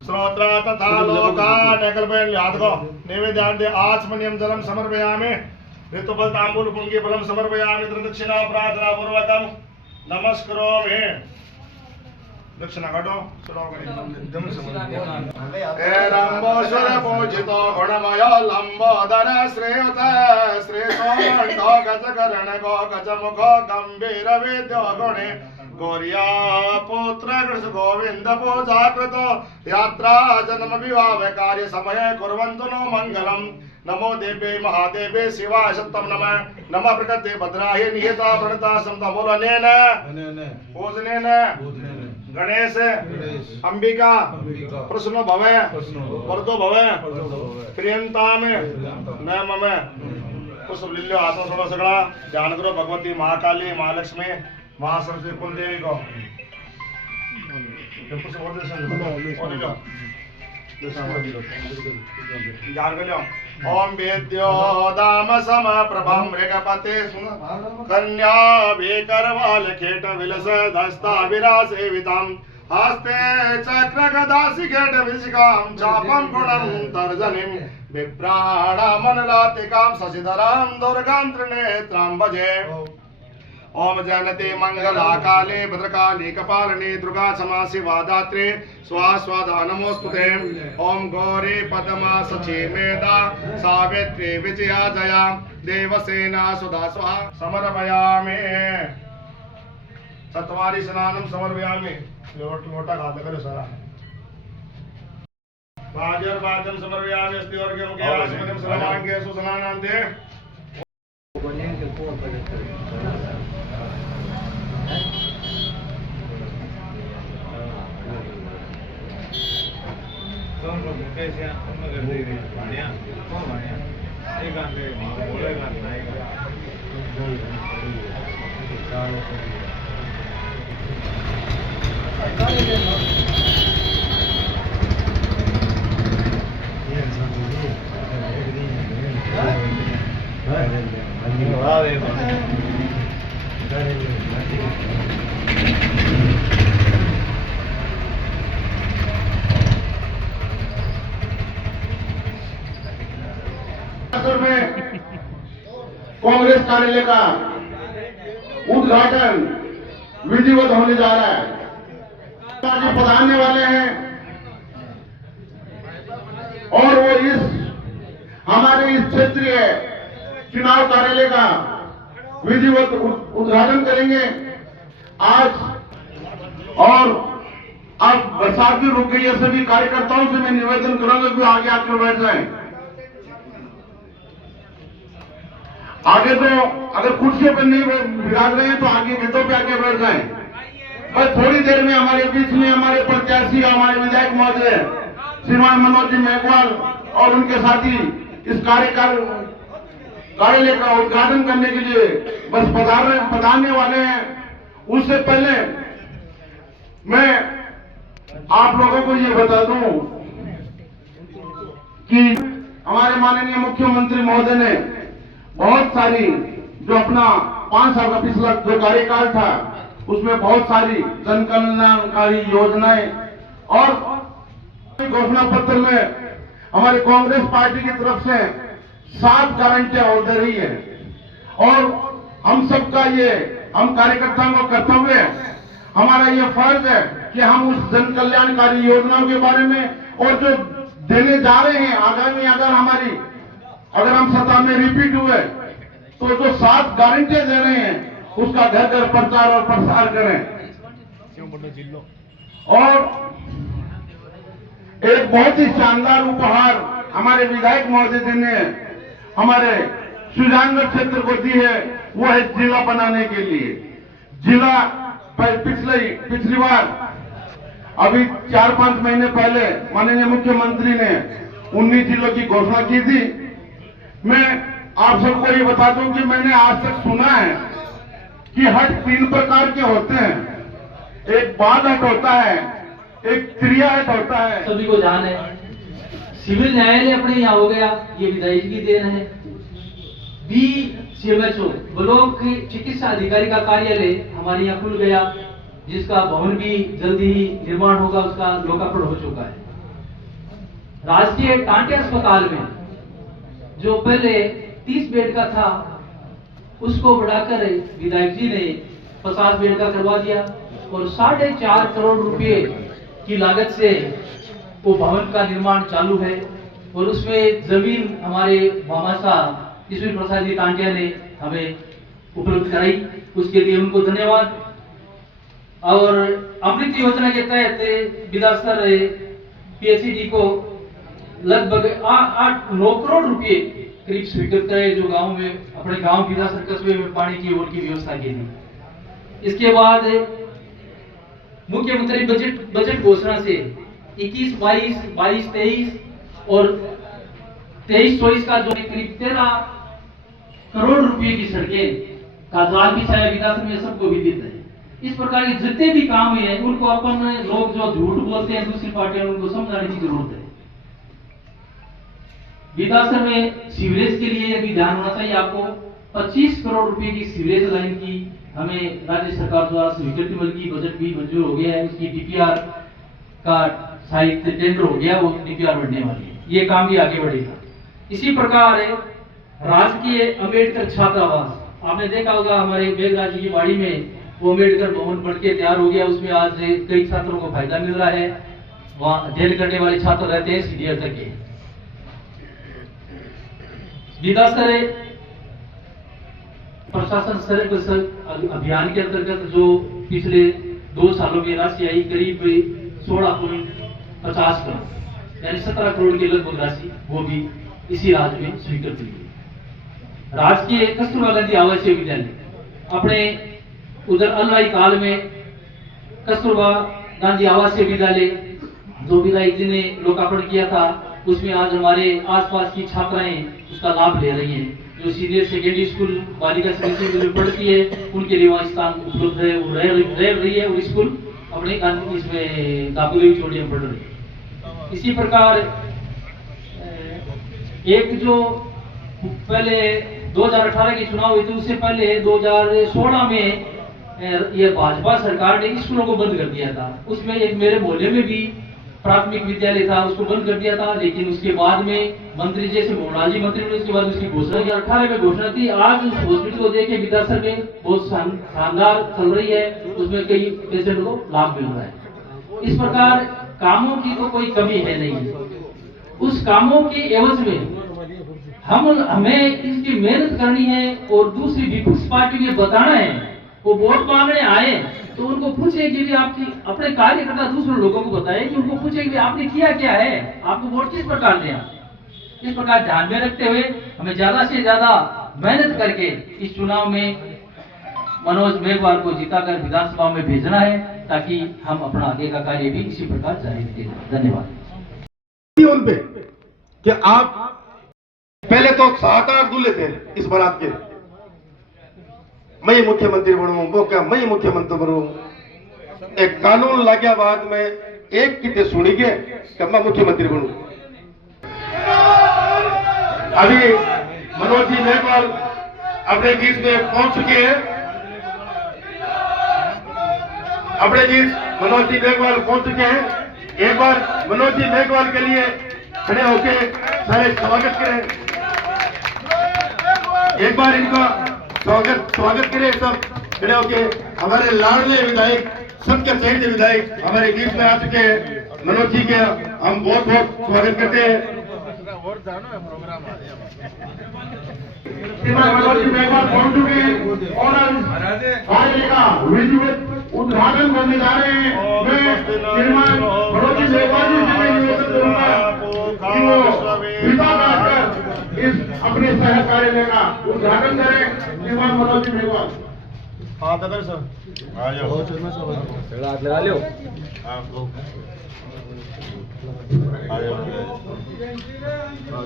श्रोत्र तथा लोकान् कल्पयन् यादको नैवेद्यान्ते आचमनीयं जलं समर्पयामि ऋतुफल तांबूल पुंगी फलं समर्पयामि दक्षिणा प्रार्थना पूर्वकं नमस्करोमि दक्षिणा काटो रंबोश्वर पूजितो गुणमय लंबोदर श्रेयुत श्रेष्ठो गजकर्ण गो गजमुख गंभीर विद्यो गुणे गौरिया पुत्र कृष्ण गोविंद पूजा कृतो यात्रा जन्म विवाह कार्य समय कुर्वन्तु नो मंगलम नमो देवे महादेवे शिवाय सत्यम नमः नमः प्रकृते भद्राय नियता प्रणता समतमूलनेन पूजनेन गणेश अंबिका प्रसन्न भवे वरदो भवे प्रियंताम न मम पुष्प लिल्यो आत्मा थोड़ा सगळा ध्यान करो भगवती महाकाली महालक्ष्मी महासरस्वती कुलदेवी को ओम वेद्यो दाम सम प्रभम मृगपते कन्या विकरवाल खेट विलस दस्ता विरासेवितां हस्ते चक्र गदासी खेट विशिकां चापं गुणं तर्जनीं विप्राणामनलातिकां शशिधरां दुर्गां त्रिनेत्रां भजे ओम जानते मंगला काले भद्रकाली कपालिनी दुर्गा क्षमा शिवा दात्रे स्वास्वादा नमोस्तुते ओम गौरी पद्मा सची मेधा सावित्री विजया जया देवसेना सुधा स्वाहा समर्पयामि चत्वारि स्नानं समर्पयामि लोटा खाते करो सारा वाजं समर्पयामि अस्ति वर्गं के आस्मनं सर्वांगे सुस्नानान्ते कांग्रेस कार्यालय का उद्घाटन विधिवत होने जा रहा है। आज पधारने वाले हैं और वो इस हमारे इस क्षेत्रीय चुनाव कार्यालय का विधिवत उद्घाटन करेंगे आज। और अब बरसात भी रुक गई है, सभी कार्यकर्ताओं से मैं निवेदन करूंगा कि आगे आकर बैठ जाएं। आगे तो अगर कुर्सियों पर नहीं बिराज रहे हैं तो आगे गेटों पे आके बैठ जाएं। बस थोड़ी देर में हमारे बीच में हमारे प्रत्याशी हमारे विधायक महोदय श्रीमान मनोज जी मेघवाल और उनके साथी इस कार्यालय का उद्घाटन करने के लिए बस पधारने वाले हैं। उससे पहले मैं आप लोगों को ये बता दूं कि हमारे माननीय मुख्यमंत्री महोदय ने बहुत सारी जो अपना 5 साल का पिछला जो कार्यकाल था उसमें बहुत सारी जन कल्याणकारी योजनाएं और घोषणा पत्र में हमारे कांग्रेस पार्टी की तरफ से 7 गारंटियां और दे रही है। और हम सबका हम कार्यकर्ताओं का कर्तव्य है, हमारा ये फर्ज है कि हम उस जन कल्याणकारी योजनाओं के बारे में और जो देने जा रहे हैं आगामी अगर हम सत्ता में रिपीट हुए तो जो 7 गारंटियां दे रहे हैं उसका घर घर प्रचार और प्रसार करें। और एक बहुत ही शानदार उपहार हमारे विधायक महोदय जी ने हमारे सुजानगढ़ क्षेत्र को दी है, वो है जिला बनाने के लिए। जिला पिछली बार अभी 4-5 महीने पहले माननीय मुख्यमंत्री ने 19 जिलों की घोषणा की थी। मैं आप सबको ये बता दूं कि मैंने आज तक सुना है कि हट 3 प्रकार के होते हैं। एक बाद हट होता है, एक क्रिया हट होता है। सभी को जान है सिविल न्यायालय अपने यहाँ हो गया, ये विधायक की देन है। BCMHO ब्लॉक चिकित्सा अधिकारी का कार्यालय हमारे यहाँ खुल गया, जिसका भवन भी जल्दी ही निर्माण होगा, उसका लोकार्पण हो चुका है। राजकीय टांटे अस्पताल में जो पहले 30 बेड का था उसको बढ़ाकर विधायक जी ने 50 बेड का करवा दिया और 4.5 करोड़ रुपए की लागत से वो भवन का निर्माण चालू है और उसमें जमीन हमारे मामा साहब ईश्वर प्रसाद जी टांटिया ने हमें उपलब्ध कराई, उसके लिए उनको धन्यवाद। और अमृत योजना के तहत विदासर पीएचईडी को लगभग 8-9 करोड़ रुपए करीब स्वीकृत करे जो गांव में अपने गांव विदासर कस्बे में पानी की और की व्यवस्था के लिए। इसके बाद मुख्यमंत्री बजट घोषणा से 21-22, 22-23 और 23-24 का जो करीब 13 करोड़ रुपए की सड़कें का जाल बिछाया विदासर में सबको विदित है। इस प्रकार के जितने भी काम है उनको अपन लोग जो झूठ बोलते हैं दूसरी पार्टियां उनको समझाने की जरूरत है। विदासर में सीवरेज के लिए भी ध्यान होना चाहिए आपको। 25 करोड़ रुपए की सीवरेज लाइन की हमें राज्य सरकार द्वारा स्वीकृति मिल की, बजट भी मंजूर हो गया है, उसकी डीपीआर का साहित्य टेंडर हो गया, वो डीपीआर बनने वाली है, ये काम भी आगे बढ़ेगा। इसी प्रकार राजकीय अम्बेडकर छात्रावास आपने देखा होगा हमारे मेघराज जी की बाड़ी में वो अम्बेडकर भवन बन के तैयार हो गया, उसमें आज कई छात्रों को फायदा मिल रहा है। वहाँ अध्ययन करने वाले छात्र रहते हैं सीनियर तक के। विदासर प्रशासन सड़क अभियान के अंतर्गत जो पिछले 2 सालों में राशि आई करीब 16.50 करोड़ यानी 17 करोड़ के लगभग राशि वो भी इसी राज्य में स्वीकृत हुई। राजकीय कस्तूरबा गांधी आवासीय विद्यालय अपने उधर अलवाई काल में कस्तूरबा गांधी आवासीय विद्यालय जो विधायक जी ने लोकार्पण किया था उसमें आज हमारे आसपास की छात्राएं उसका लाभ ले रही हैं। जो सीनियर सेकेंडरी स्कूल बालिका समिति में पढ़ती है उनके लिए वहाँ स्थान उपलब्ध है, वो रह रही है और स्कूल अपने इसमें दाबुदेवी चोटियां पढ़ रही है। इसी प्रकार एक जो पहले 2018 के चुनाव हुए थे उससे पहले 2016 में ये भाजपा सरकार ने स्कूलों को बंद कर दिया था। उसमें एक मेरे मोहल्ले में भी प्राथमिक विद्यालय था, उसको बंद कर दिया था। लेकिन उसके बाद में मंत्री जैसे मोहनलाल जी मंत्री ने उसके बाद उसकी घोषणा की, 18 में घोषणा थी। आज उस हॉस्पिटल को देखे विदासर में बहुत शानदार चल रही है, उसमें कई पेशेंट को लाभ मिल रहा है। इस प्रकार कामों की तो कोई कमी है नहीं। उस कामों के एवज में हमें इसकी मेहनत करनी है और दूसरी विपक्ष पार्टी में बताना है। वो वोट मांगने आए तो उनको पूछे कि भी आपकी अपने कार्यकर्ता दूसरे लोगों को बताए कि उनको पूछे कि आपने किया क्या है, आपको वोट किस प्रकार दिया। इस प्रकार ध्यान में रखते हुए हमें ज्यादा से ज्यादा मेहनत करके इस चुनाव में मनोज मेघवाल को जिताकर विधानसभा में भेजना है ताकि हम अपना आगे का कार्य भी इसी प्रकार जारी रखें। धन्यवाद। उन पे कि आप पहले तो 7-8 दूल्हे थे इस बारात के, मैं ही मुख्यमंत्री बनूं, वो क्या मैं ही मुख्यमंत्री बनूं। एक कानून लाग्या बाद में एक किते सुनी के कि मैं मुख्यमंत्री बनूं। अभी मनोज जी मेघवाल अपने गीत में पहुंच चुके हैं। अपने गीत मनोज जी मेघवाल पहुंच चुके हैं। एक बार मनोज जी मेघवाल के लिए खड़े होके सारे स्वागत करें। एक बार इनका स्वागत करें सब खड़े होके। हमारे लाडले विधायक सबके चहेते विधायक हमारे बीच में आ चुके हैं। मनोज जी के हम बहुत बहुत स्वागत करते हैं। मनोज जी मेघवाल पहुंच चुके हैं और कार्य का विधिवत उद्घाटन करने जा रहे हैं। मैं श्रीमान मनोज जी मेघवाल जी से निवेदन करूंगा कि वो पिता का इस अपने शहर कार्यालय का उद्घाटन करें। श्रीमान मनोज जी मेघवाल। हाँ दादा सर आ जाओ, हाथ लगा लो।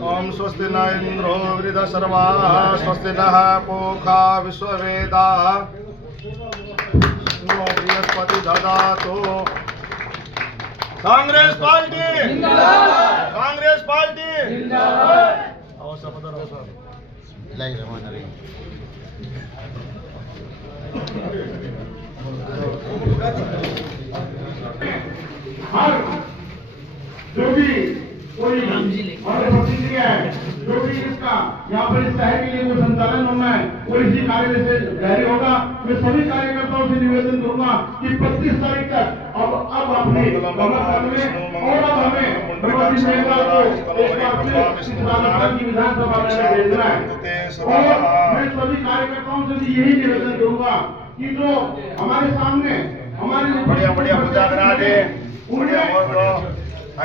ओम स्वस्ति न इंद्रो वृद्धशर्वाः स्वस्ति नः पूषा विश्ववेदाः बृहस्पति ददातु। कांग्रेस पार्टी जिंदाबाद, कांग्रेस पार्टी जिंदाबाद। हर जो भी कोई हमें सब्सिडी दिया है, जो भी इसका यहाँ पर इस शहर के लिए जो संचालन होना है वो इसी कार्यालय से जारी होगा। मैं सभी कार्यकर्ताओं से निवेदन करूंगा कि 25 तारीख तक अब अपने गवर्नर में और अब हमें प्रगति मेला को एक बार फिर इस राजस्थान की विधानसभा में भेजना है। और मैं सभी कार्यकर्ताओं से भी यही निवेदन करूंगा कि जो हमारे सामने हमारे बढ़िया बढ़िया पूजा करा दे, बढ़िया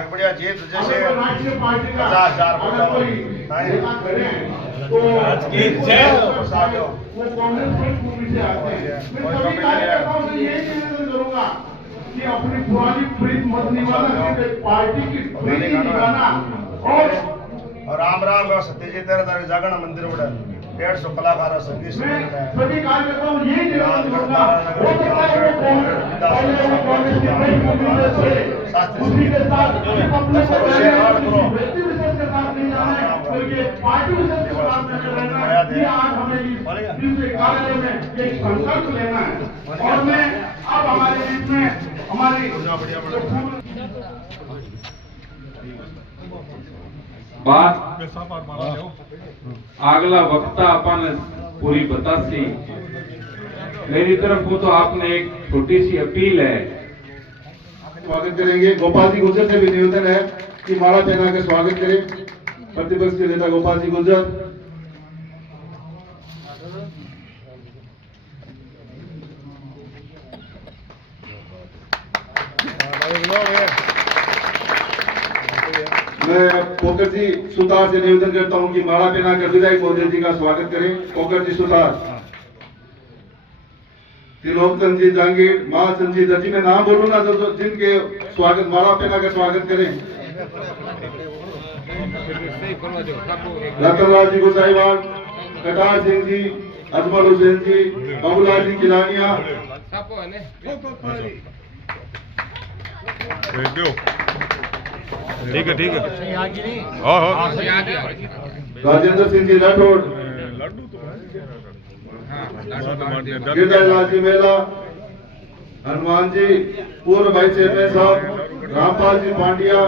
बढ़िया जीत जैसे 50,000 वो कांग्रेस से आते हैं। मैं सभी कार्यकर्ताओं से यही निवेदन करूंगा कि अपनी पुरानी प्रीत मत निभाना, सिर्फ पार्टी की प्रीति निभाना। और राम राम सत्यजीत जागरण मंदिर बड़ा 150 कलाकार संगीत सभी कार्यकर्ताओं यही निवेदन करूंगा, हो सकता है वो कांग्रेस के उसी के साथ अपने व्यक्ति विशेष के साथ नहीं जाना है, बल्कि पार्टी विशेष के साथ में रहना है। ये आज हमें इस कार्यालय में एक संकल्प लेना है। और मैं अब हमारे बीच में हमारी बात अगला वक्ता अपन पूरी बतासी। मेरी तरफ को तो आपने एक छोटी सी अपील है। स्वागत करेंगे। गोपाल जी गुर्जर से भी निवेदन है कि माला पहना के स्वागत करें प्रतिपक्ष के नेता गोपाल जी गुर्जर। मैं पोकर जी सुतार से निवेदन करता हूं कि माला पहनाकर विधायक महोदय जी का स्वागत करें। पोकर जी सुतार, त्रिलोकचंद जी जांगीर, महाचंद जी दर्जी, में नाम बोलूं ना तो जिनके स्वागत माला पहनाकर स्वागत करें। रतनलाल जी गोसाईवाल, कटार सिंह जी, अजमल हुसैन जी, बाबूलाल जी किलानिया, ठीक है राजेंद्र सिंह जी राठौड़, गिरधरलाल जी मेला, हनुमान जी, पूर्व भाई चेयरमैन साहब, रामपाल जी पांड्या,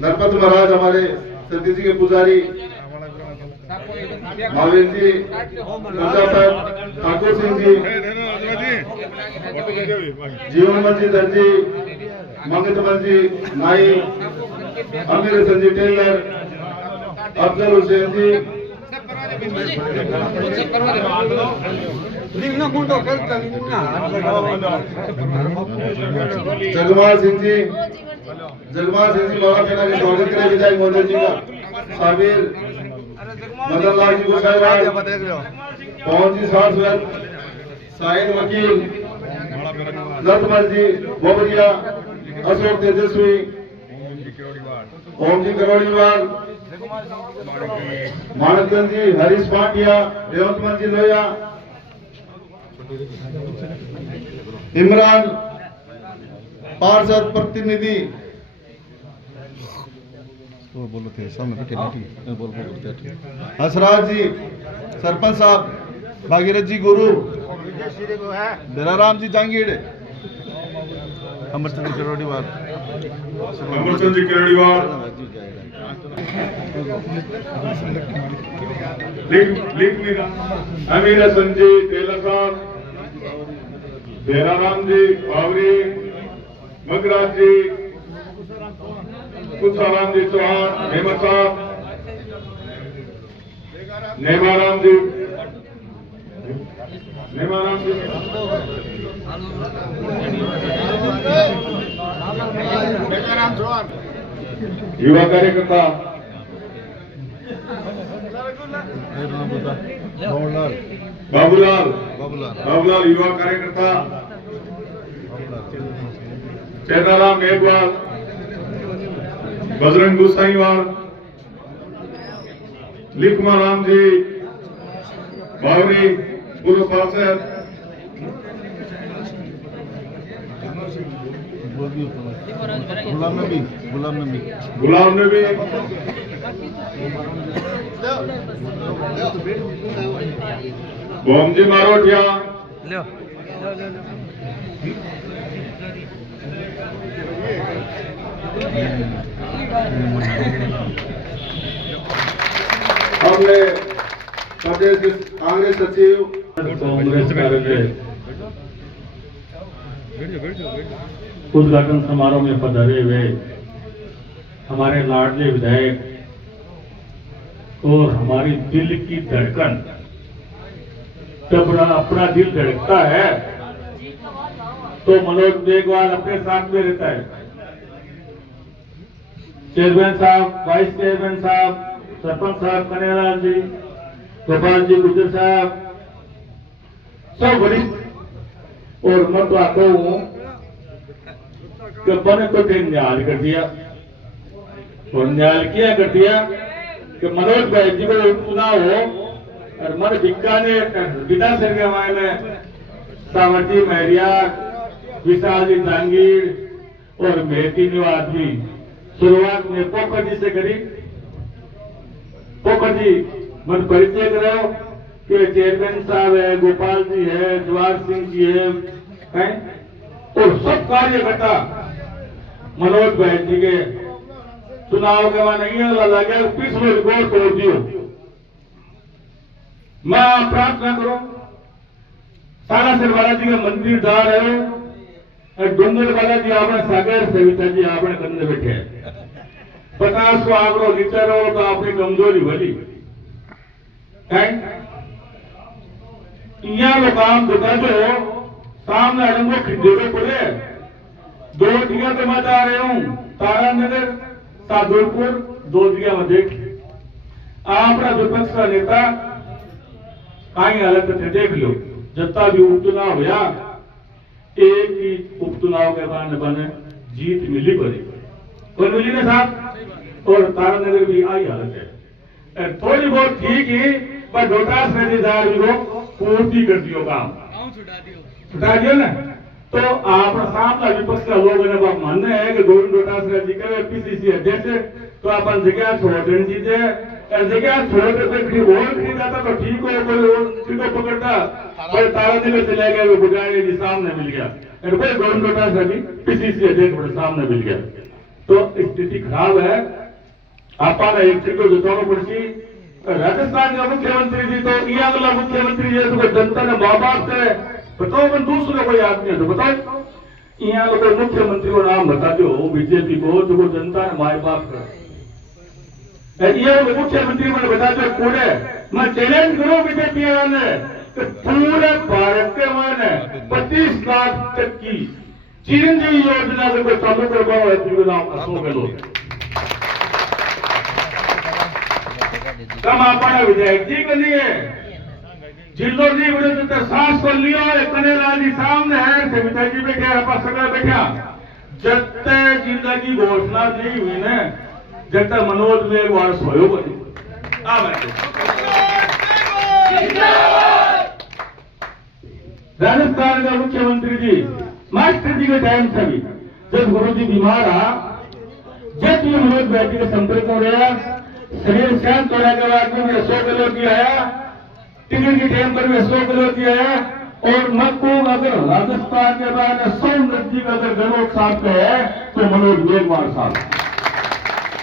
नरपत महाराज हमारे सती जी के पुजारी, महावीर जी, ठाकुर सिंह जी, जीवन जी दर्जी, मंगतमल जी नाई, अमीर हसन जी टेलर, अफजल हुसैन जी, जगमाल सिंह जी बाबा पहना के स्वागत करें विधायक महोदय जी का। साबिर मदन लाल जी गोसाईवाल, पवन जी सारस्वत, साहिद वकील, नरमल जी बोबरिया, अशोक तेजस्वी, ओम जी करोड़ीवाल, मानकचंद जी, हरीश पाटिया, रेवंतमल जी लोहिया, इमरान पार्षद प्रतिनिधि, बोलो थे सामने हसराज जी, सरपंच साहब, भागीरथ जी गुरु, बेराराम जी जांगीर, अमरचंद करोड़ीवाल, अमीर हसन जी टेलर साहब, बेराराम जी बावरी, मगराज जी, कुशाराम जी चौहान, हेमंत साहब, नेमाराम जी, युवा कार्यकर्ता बाबूलाल, युवा कार्यकर्ता चेताराम मेघवाल, बजरंग गोसाईवाल, लिखमा राम जी बावरी, पूर्व पार्षद, गुलाम नबी, बोमजी मारोटिया, हमने प्रदेश कांग्रेस सचिव कांग्रेस कार्यालय उद्घाटन समारोह में पधारे हुए हमारे लाडले विधायक और हमारी दिल की धड़कन, जब अपना दिल धड़कता है तो मनोज मेघवाल अपने साथ में रहता है। चेयरमैन साहब, वाइस चेयरमैन साहब, सरपंच साहब कन्हैयालाल जी, गोपाल जी गुजर साहब, सब वरिष्ठ, और मैं तो आता हूँ कि बने तो न्याय कर दिया, और न्याय किया कर दिया कि मनोज भाई जी को चुनाव हो, और मन भिक्का ने विधान सभा में सावरजी महरिया, विशाल जी जांगीर और मेहती निवास जी शुरुआत में पोखर जी से करी। पोखर जी मन परिचय कराओ कि चेयरमैन साहब है, गोपाल जी है, जवाहर सिंह जी है, और सब कार्यकर्ता मनोज भाई जी के चुनाव के बाद नहीं लगे पिछले रिकॉर्ड तोड़ दियो। मैं प्रार्थना करो सारा सिर बालाजी का मंदिर जा रहे हो, डूंगर बालाजी आपने सागर सविता जी आपने करने बैठे 50 को आंकड़ो लीटर हो तो आपकी कमजोरी भली यहाँ काम दुका जो सामने अड़ंगो खिंडे को पड़े 2 जगह पे मैं जा रहे हूँ, तारा नगर, सादुलपुर, 2 जगह में देख आपका विपक्ष का नेता कहीं हालत थे देख लो। जनता भी उपचुनाव हुआ, एक ही उपचुनाव के बाद बने जीत मिली बड़ी कोई मिली ना साहब, और तारानगर भी आई हालत है। थोड़ी बहुत ठीक ही पर डोटास नदीदार को पूर्ति कर दियो, काम छुटा दियो ना। तो आप सामने विपक्ष का लोगों ने मानना है कि गोविंद डोटासरा जी के पीसीसी अध्यक्ष तो अपन जगह छोड़नी चीजें जगह छोड़ के वोट खरीदा था तो ठीक हो, कोई को पकड़ता कोई तारानगर चले गए, वो बुझाए जी सामने मिल गया, कोई गोविंद डोटासरा जी पीसीसी अध्यक्ष सामने मिल गया। तो स्थिति खराब है। आपा ने एक को जिताना पड़ी। राजस्थान का मुख्यमंत्री जी तो यहाँ वाला मुख्यमंत्री है तो जनता ने माँ बाप से बताओ, मैं दूसरे कोई आदमी है तो बताओ, यहाँ लोग मुख्यमंत्री को नाम बता दो बीजेपी को जो जनता ने माए बाप कर ये मुख्यमंत्री मैंने बता दो पूरे। मैं चैलेंज करूं बीजेपी वाले कि पूरे भारत के मैंने 25 लाख तक की चिरंजीवी योजना को चालू करवाओ अशोक गहलोत कम अपना विधायक जी के लिए जिलो जी विरुद्ध सांस को लियो। कन्हैयालाल जी सामने है, सविता जी बैठे, आप सगड़ा बैठा, जब तक जिंदगी घोषणा नहीं हुई ना जब तक मनोज मेघवाल सोयो बनी। राजस्थान का मुख्यमंत्री जी मास्टर जी के टाइम से भी जब गुरु जी बीमार रहा, जब भी मनोज भाई के संपर्क हो रहा, शरीर शांत होने के बाद में अशोक गहलोत जी आया, टिकट की टाइम पर भी अशोक गहलोत जी आया। और मक्कू अगर राजस्थान के बाद 100 नजदीक अगर गहलोत साहब के है तो मनोज मेघवाल साहब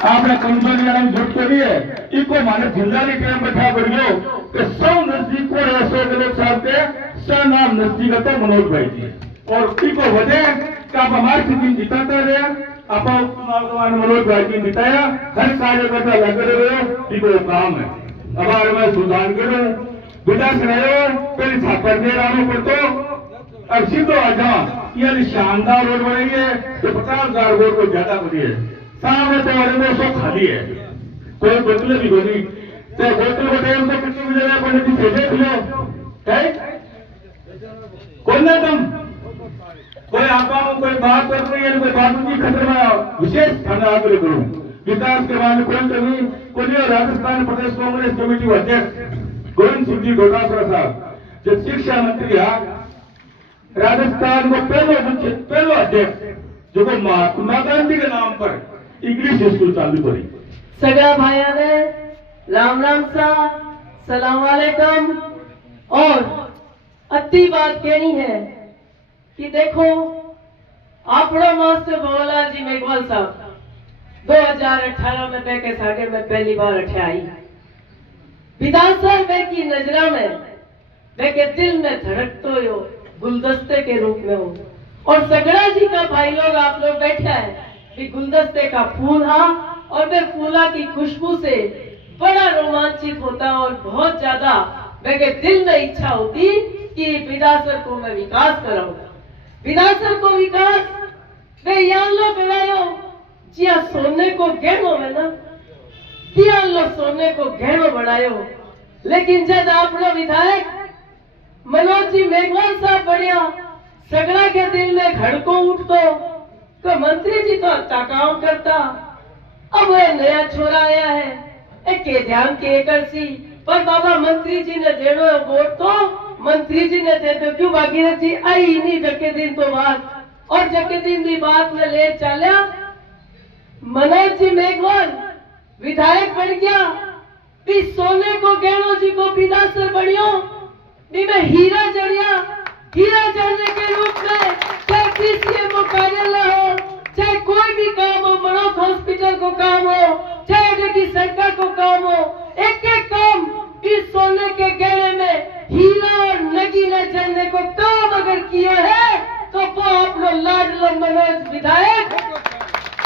आपने कमजोरी झूठ करी है। इको माने जिंदाली टाइम बैठा बढ़ियो कि 100 नजदीक को अशोक गहलोत साहब के 100 नाम नजदीक तो मनोज भाई जी, और इको वजह कि आप हमारी टीम जिताते रहे, आप मनोज भाई जी जिताया, हर कार्यकर्ता लग रहे हो, इको काम है। अब मैं सुधार करूं विकास रहे पहले छापर दे रहा हूं तो अब सीधो आ जाओ, ये शानदार रोड बनी है तो 50,000 वोट को ज्यादा बनी है। सामने तो सो खाली है, कोई बदले भी बनी तो बोतल को टाइम को कितनी जगह पर नहीं देख लो कोई ना तुम कोई आपा कोई बात कर रही है, कोई बात की खतरा विशेष थाना आग्रह करूं विकास के बाद कोई कमी कोई राजस्थान प्रदेश कांग्रेस कमेटी अध्यक्ष गोविंद सिंह जी डोटासरा साहब जब शिक्षा मंत्री राजस्थान को पहलो अध्यक्ष जो महात्मा गांधी के नाम पर इंग्लिश स्कूल चालू करी। सगा भाइयों ने राम राम सा सलाम वालेकुम। और अति बात कहनी है कि देखो आपड़ा मास्टर भवलाल जी मेघवाल साहब 2018 में बैके सागे में पहली बार अठे आई। विधानसभा में की नजरा में बैके दिल में धड़कतो यो गुलदस्ते के रूप में हो। और सगड़ा जी का भाई लोग आप लोग बैठा है कि गुलदस्ते का फूल हा और वे फूला की खुशबू से बड़ा रोमांचित होता और बहुत ज्यादा बैके दिल में इच्छा होती कि विधानसभा को मैं विकास कराऊं। विधानसभा को विकास वे यहाँ लो करायो जिया सोने को गहनो है ना, दिया लो सोने को गहनो बनायो। लेकिन जब अपना विधायक मनोज जी मेघवाल साहब बढ़िया सगड़ा के दिल में घड़को उठतो तो मंत्री जी तो अच्छा काम करता। अब वह नया छोरा आया है एक के ध्यान के कर सी, पर बाबा मंत्री जी ने देनो वोट तो मंत्री जी ने दे दो क्यों भागीरथ जी आई नहीं जके दिन तो बात और जके दिन भी बात में ले चलिया। मनोज जी मेघवाल विधायक बन गया भी सोने को गहनो जी को विधासर बढ़ियो भी मैं हीरा जड़िया। हीरा जड़ने के रूप में चाहे पीसीएम को कार्यालय हो, चाहे कोई भी काम हो, मनोज हॉस्पिटल को काम हो, चाहे की सरकार को काम हो, एक एक काम इस सोने के गहने में हीरा और नगीना जड़ने को काम अगर किया है तो वो आप लोग लाडला मनोज विधायक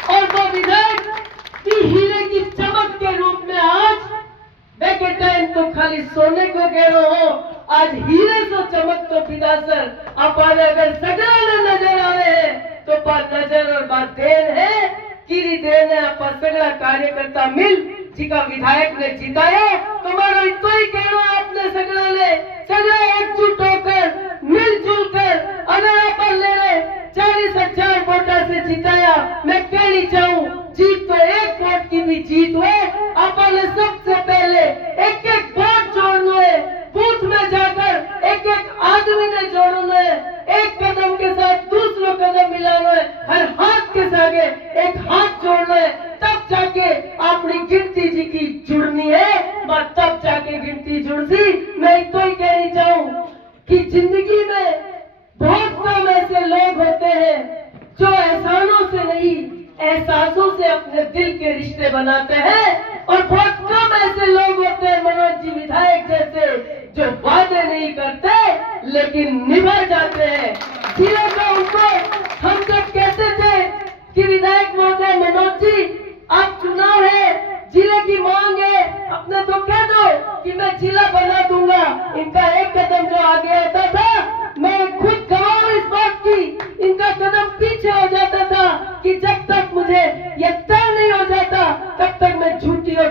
और वो विधायक भी हीरे की चमक के रूप में आज बैके टाइम तो खाली सोने को गहनो हो, आज हीरे से चमक तो विधासर अपाने अगर सगड़ा नजर आ रहे हैं तो बात नजर और बात देन है कीरी देन है। आप सगड़ा कार्यकर्ता मिल जिका विधायक ने जिताया तुम्हारा इतो ही कहना आपने सगड़ा ले सगड़ा एकजुट होकर मिलजुल कर अगर आप ले रहे 40,000 वोटा से जिताया। मैं कहनी चाहूँ जीत तो एक वोट की भी जीत हुए, आपने सबसे पहले एक एक वोट जोड़ना है, बूथ में जाकर एक एक आदमी ने जोड़ना है, एक कदम के साथ दूसरा कदम मिलाना है, हर हाथ के सागे एक हाथ जोड़ना है, तब जाके अपनी गिनती जी की जुड़नी है, तब जाके गिनती जुड़ती। मैं तो ही कहनी चाहूँ कि जिंदगी में बहुत कम ऐसे लोग होते हैं जो एहसानों से नहीं एहसासों से अपने दिल के रिश्ते बनाते हैं और बहुत कम ऐसे लोग होते हैं मनोज जी विधायक जैसे जो वादे नहीं करते लेकिन निभा जाते हैं। जिले का उनको हम जब कहते थे कि विधायक महोदय मनोज जी आप चुनाव है जिले की मांग है अपने तो कह दो कि मैं जिला बना दूंगा। इनका एक कदम जो आगे होता था मैं खुद गवाह इस बात की, इनका कदम पीछे हो जाता था कि जब तक मुझे ये तय नहीं हो जाता तब तक मैं झूठी और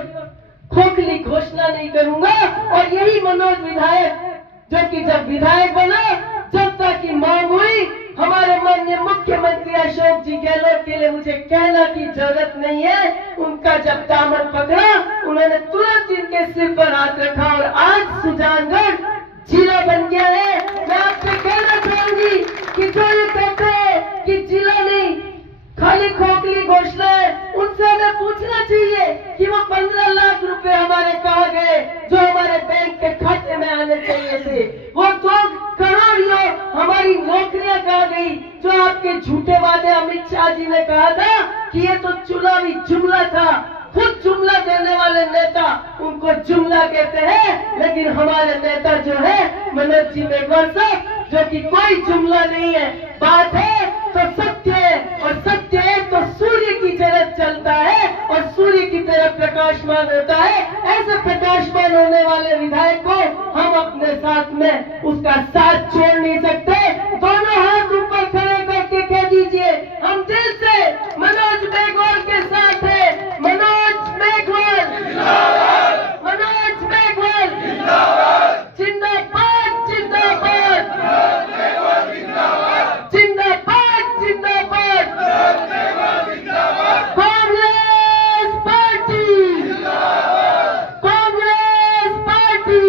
खोखली घोषणा नहीं करूंगा। और यही मनोज विधायक जो कि जब विधायक बना जनता की मांग हुई, हमारे माननीय मुख्यमंत्री अशोक जी गहलोत के लिए मुझे कहना की जरूरत नहीं है, उनका जब दामन पकड़ा उन्होंने तुरंत इनके सिर पर हाथ रखा और आज सुजानगढ़ जिला बन गया है। मैं आपसे कहना चाहूंगी कि जो ये कहते हैं कि जिला नहीं खाली खोखली घोषणा है, उनसे हमें पूछना चाहिए कि वो 15 लाख रुपए हमारे कहाँ गए जो हमारे बैंक के खाते में आने चाहिए थे, वो 2 करोड़ हमारी नौकरियां कहाँ गई जो आपके झूठे वादे अमित शाह जी ने कहा था कि ये तो चुनावी जुमला था। खुद जुमला देने वाले नेता उनको जुमला कहते हैं, लेकिन हमारे नेता जो है मनोज जी मेघवाल साहब जो कि कोई जुमला नहीं है, बात है तो सत्य है और सत्य है तो सूर्य की तरह चलता है और सूर्य की तरह प्रकाशमान होता है। ऐसे प्रकाशमान होने वाले विधायक को हम अपने साथ में उसका साथ छोड़ नहीं सकते। दोनों हाथ ऊपर खड़े करके कह दीजिए हम दिल से मनोज मेघवाल के साथ है। मनोज मेघवाल मनोज मेघवाल जिंदाबाद जिंदाबाद जिंदाबाद जिंदाबाद कांग्रेस पार्टी कांग्रेस पार्टी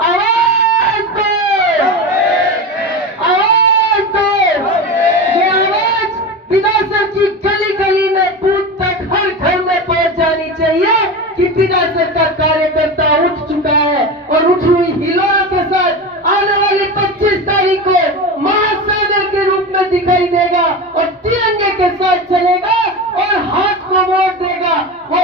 आवाज दो आवाज दो। ये आवाज विधानसभा की गली गली में बूथ तक हर घर में पहुंच जानी चाहिए कि विधानसभा का कार्यकर्ता उठ चुका है और उठी हुई हिलोरा के साथ आने वाली 25 तारीख को महासागर के रूप में दिखाई देगा और तिरंगे के साथ चलेगा और हाथ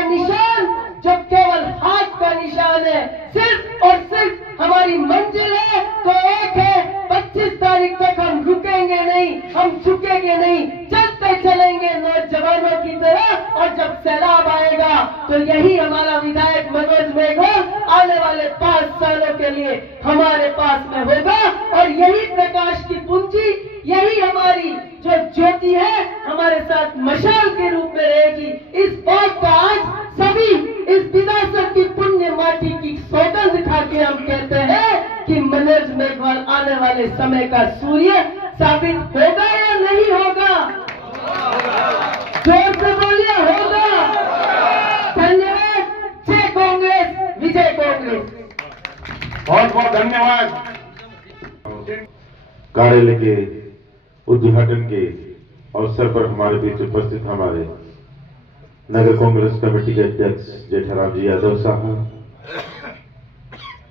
निशान जो केवल हाथ का निशान है, सिर्फ और सिर्फ हमारी मंजिल है तो एक है, 25 तारीख तक हम रुकेंगे नहीं, हम झुकेंगे नहीं, चलते चलेंगे नौजवानों की तरह। और जब सैलाब आएगा तो यही हमारा विधायक मनोज मेघवाल आने वाले 5 सालों के लिए हमारे पास में होगा और यही प्रकाश की पूंजी, यही हमारी जो ज्योति है हमारे साथ मशाल के रूप में रहेगी। इस बात का आज सभी इस विधानसभा की पुण्य माटी की सौगंध खा के हम कहते हैं कि मनोज मेघवाल आने वाले समय का सूर्य साबित होगा या नहीं होगा? जोर से बोलिए, होगा। धन्यवाद। जय कांग्रेस, विजय कांग्रेस। बहुत बहुत धन्यवाद। कार्यालय के उद्घाटन के अवसर पर हमारे बीच उपस्थित हमारे नगर कांग्रेस कमेटी के अध्यक्ष जेठाराम जी यादव साहब,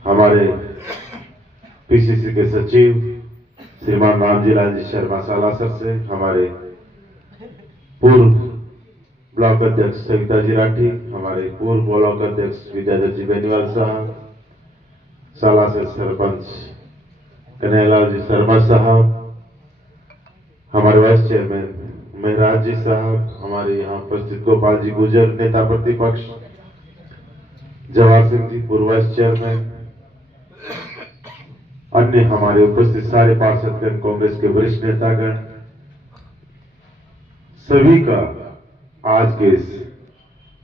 हमारे पीसीसी के सचिव श्रीमान रामजी लाल जी शर्मा सालासर से, हमारे पूर्व ब्लॉक अध्यक्ष सविता जी राठी, हमारे पूर्व ब्लॉक अध्यक्ष विद्याधर जी बेनीवाल साहब, सालासर सरपंच कन्हैयालाल जी शर्मा साहब, हमारे वाइस चेयरमैन महराज जी साहब, हमारे यहाँ उपस्थित गोपाल जी गुजर नेता प्रतिपक्ष, जवाहर सिंह जी पूर्व वाइस चेयरमैन, अन्य हमारे उपस्थित सारे पार्षदगण, कांग्रेस के वरिष्ठ नेतागण, सभी का आज के इस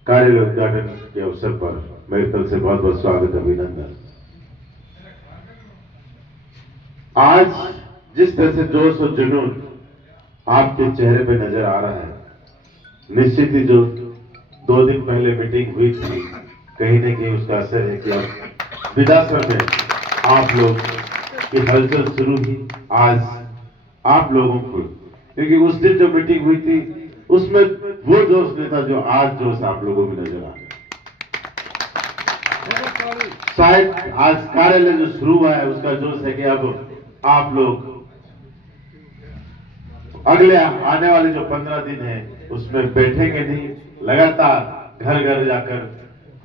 कार्यालय उद्घाटन के अवसर पर मेरी तरफ से बहुत बहुत स्वागत, अभिनंदन। आज जिस तरह से जोश और जुनून आपके चेहरे पे नजर आ रहा है, निश्चित ही जो 2 दिन पहले मीटिंग हुई थी, कहीं न कहीं उसका असर है कि अब विधानसभा में आप लोग की हलचल शुरू हुई आज आप लोगों को, क्योंकि उस दिन जो मीटिंग हुई थी उसमें वो जोश नहीं था जो आज जोश आप लोगों में नजर आ रहा है। शायद आज कार्यालय जो शुरू हुआ है उसका जोश है कि अब आप लोग अगले आने वाले जो 15 दिन है उसमें बैठेंगे नहीं, लगातार घर घर जाकर,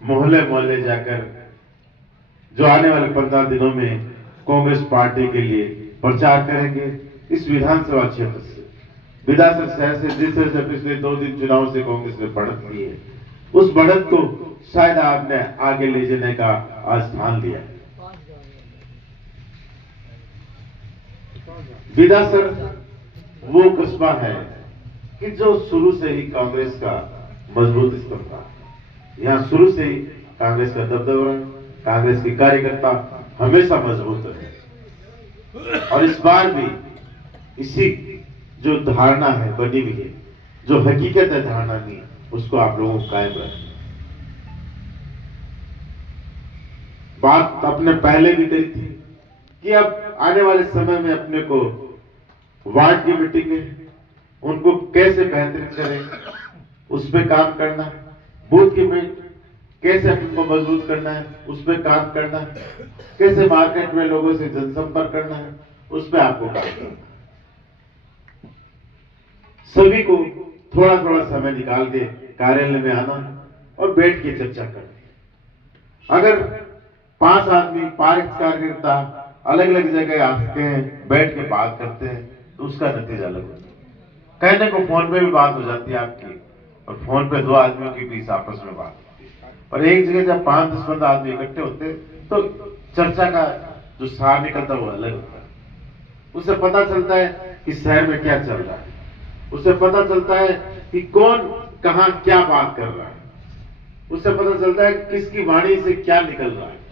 मोहल्ले मोहल्ले जाकर जो आने वाले 15 दिनों में कांग्रेस पार्टी के लिए प्रचार करेंगे। इस विधानसभा क्षेत्र से, विधानसभा शहर से जिस तरह से पिछले 2 दिन चुनाव से कांग्रेस ने बढ़त की है, उस बढ़त को शायद आपने आगे ले जाने का आज ठान लिया। विधानसभा वो कस्बा है कि जो शुरू से ही कांग्रेस का मजबूत स्तंभ था। यहाँ शुरू से ही कांग्रेस का दबदबा, कांग्रेस के कार्यकर्ता हमेशा मजबूत रहे और इस बार भी इसी जो धारणा है बनी हुई है, जो हकीकत है धारणा की, उसको आप लोगों को कायम रखें। बात अपने पहले भी कही थी कि अब आने वाले समय में अपने को वार्ड की मीटिंग है उनको कैसे बेहतरीन करें, उस पर काम करना है। बूथ की मीटिंग कैसे उनको मजबूत करना है, उस पर काम करना है। कैसे मार्केट में लोगों से जनसंपर्क करना है, उस पर आपको काम करना है। सभी को थोड़ा थोड़ा समय निकाल के कार्यालय में आना और बैठ के चर्चा करनी। अगर 5 आदमी 5 कार्यकर्ता अलग अलग जगह आते हैं, बैठ के बात करते हैं, तो उसका नतीजा अलग होता है। कहने को फोन पे भी बात हो जाती है आपकी, और फोन पे 2 आदमियों के बीच आपस में बात होती है, और एक जगह जब 5-10 15 आदमी इकट्ठे होते तो चर्चा का जो सार निकलता है वो अलग होता है। उससे पता चलता है कि शहर में क्या चल रहा है, उससे पता चलता है कि कौन कहां क्या बात कर रहा है, उससे पता चलता है किसकी वाणी से क्या निकल रहा है,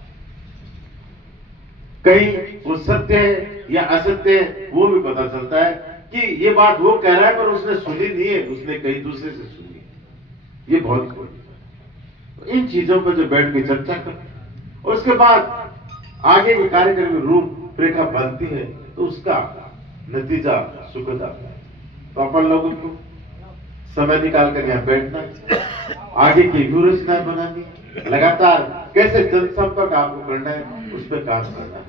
कहीं वो सत्य है या असत्य है वो भी पता चलता है कि ये बात वो कह रहा है पर उसने सुनी नहीं है, उसने कहीं दूसरे से सुनी है। ये बहुत इन चीजों पर जो बैठ के चर्चा कर और उसके बाद आगे के कार्यक्रम में रूपरेखा बनती है तो उसका नतीजा सुखद आता है। तो अपन लोगों को समय निकाल कर यहाँ बैठना, आगे की व्यूह रचना बनानी, लगातार कैसे जनसंपर्क आपको करना है उस पर काम करना है।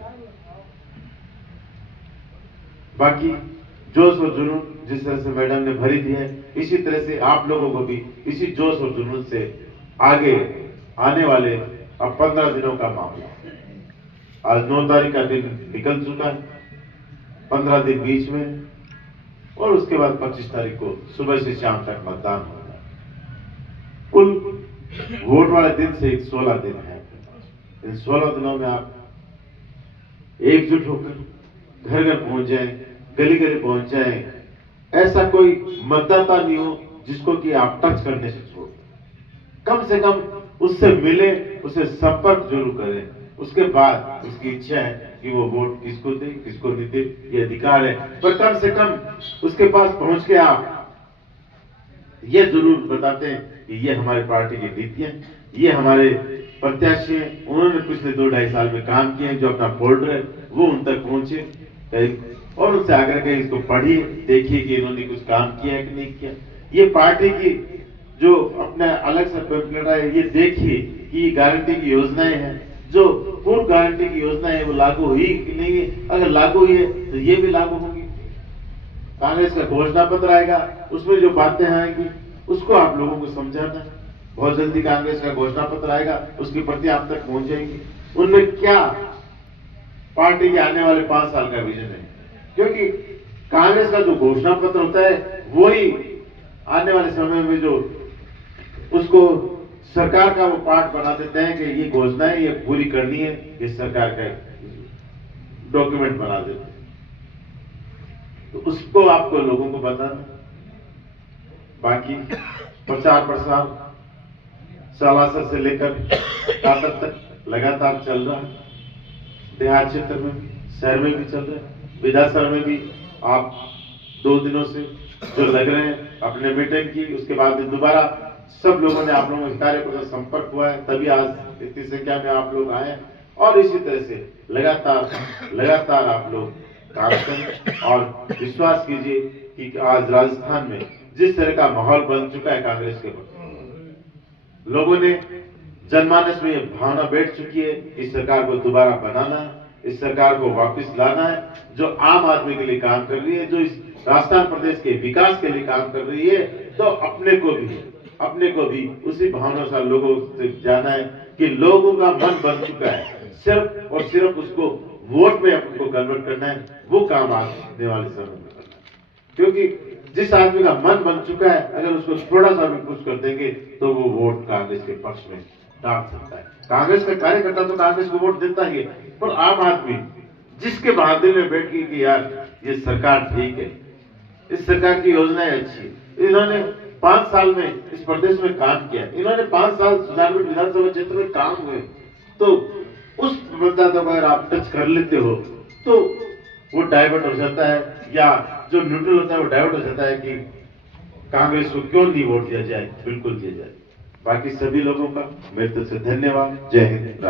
बाकी जोश और जुनून जिस तरह से मैडम ने भरी दी है, इसी तरह से आप लोगों को भी इसी जोश और जुनून से आगे आने वाले अब 15 दिनों का मामला। आज 9 तारीख का दिन निकल चुका है, 15 दिन बीच में, और उसके बाद 25 तारीख को सुबह से शाम तक मतदान होगा। कुल वोट वाले दिन से 16 दिन है। इन 16 दिनों में आप एकजुट होकर घर घर पहुंच जाए, गली गली पहुंच जाए। ऐसा कोई मतदाता नहीं हो जिसको कि आप टच करने से छोड़, कम से कम उससे मिले, उसे संपर्क जरूर करें। उसके बाद उसकी इच्छा है कि वो वोट किसको दे किसको नहीं दे, ये अधिकार है, पर कम से कम उसके पास पहुंच के आप ये जरूर बताते हैं कि ये हमारी पार्टी की नीतियां, ये हमारे प्रत्याशी हैं, उन्होंने पिछले 2-2.5 साल में काम किए हैं। जो अपना फोल्डर है वो उन तक पहुंचे कहीं, और उनसे आग्रह करें इसको पढ़िए, देखिए कि इन्होंने कुछ काम किया है कि नहीं किया। ये पार्टी की जो अपना अलग सा पैम्फलेट है, ये देखिए कि ये गारंटी की योजनाएं हैं, जो पूर्ण गारंटी की योजनाएं वो लागू हुई कि नहीं है। अगर लागू हुई है तो ये भी लागू होंगी। कांग्रेस का घोषणा पत्र आएगा, उसमें जो बातें आएंगी उसको आप लोगों को समझाना है। बहुत जल्दी कांग्रेस का घोषणा पत्र आएगा, उसकी प्रति आप तक पहुंच जाएंगी। उनमें क्या पार्टी के आने वाले 5 साल का विजन है, क्योंकि कांग्रेस का जो घोषणा पत्र होता है वही आने वाले समय में जो उसको सरकार का वो पार्ट बना देते हैं कि ये घोषणाएं ये पूरी करनी है, ये सरकार का डॉक्यूमेंट बना देते हैं। तो उसको आपको लोगों को बताना। बाकी प्रचार प्रसार सालासर से लेकर कातर तक लगातार चल रहा है। देहात क्षेत्र में भी, शहर में भी चल रहा है। विधानसभा में भी आप 2 दिनों से जो लग रहे हैं, अपने मीटिंग की, उसके बाद दोबारा सब लोगों ने आप लोगों के कार्यकर्ता से संपर्क हुआ है, तभी आज इतनी संख्या में आप लोग आए। और इसी तरह से लगातार आप लोग काम करें और विश्वास कीजिए कि आज राजस्थान में जिस तरह का माहौल बन चुका है कांग्रेस के प्रति, लोगों ने जनमानस में ये भावना बैठ चुकी है, इस सरकार को दोबारा बनाना, इस सरकार को वापस लाना है, जो आम आदमी के लिए काम कर रही है, जो इस राजस्थान प्रदेश के विकास के लिए काम कर रही है। तो अपने को भी उसी भावना से लोगों से जाना है कि लोगों का मन बन चुका है, सिर्फ और सिर्फ उसको वोट में अपने को कन्वर्ट करना है। वो काम आने वाले समय में करना है, क्योंकि जिस आदमी का मन बन चुका है, अगर उसको थोड़ा सा भी कुछ कर देंगे तो वो वोट कांग्रेस के पक्ष में डाल सकता है। कांग्रेस का कार्यकर्ता तो कांग्रेस को वोट देता ही है, पर आम आदमी जिसके बहादुर में बैठ गई कि यार ये सरकार ठीक है, इस सरकार की योजनाएं अच्छी है, इन्होंने 5 साल में इस प्रदेश में काम किया, इन्होंने 5 साल सुजानपुर विधानसभा क्षेत्र में काम हुए, तो उस मतदाता को अगर आप टच कर लेते हो तो वो डाइवर्ट हो जाता है, या जो न्यूट्रल होता है वो डाइवर्ट हो जाता है कि कांग्रेस को क्यों नहीं वोट दिया जाए। बिल्कुल दिया जाए। बाकी सभी लोगों का मेरे तरफ से धन्यवाद। जय हिंद।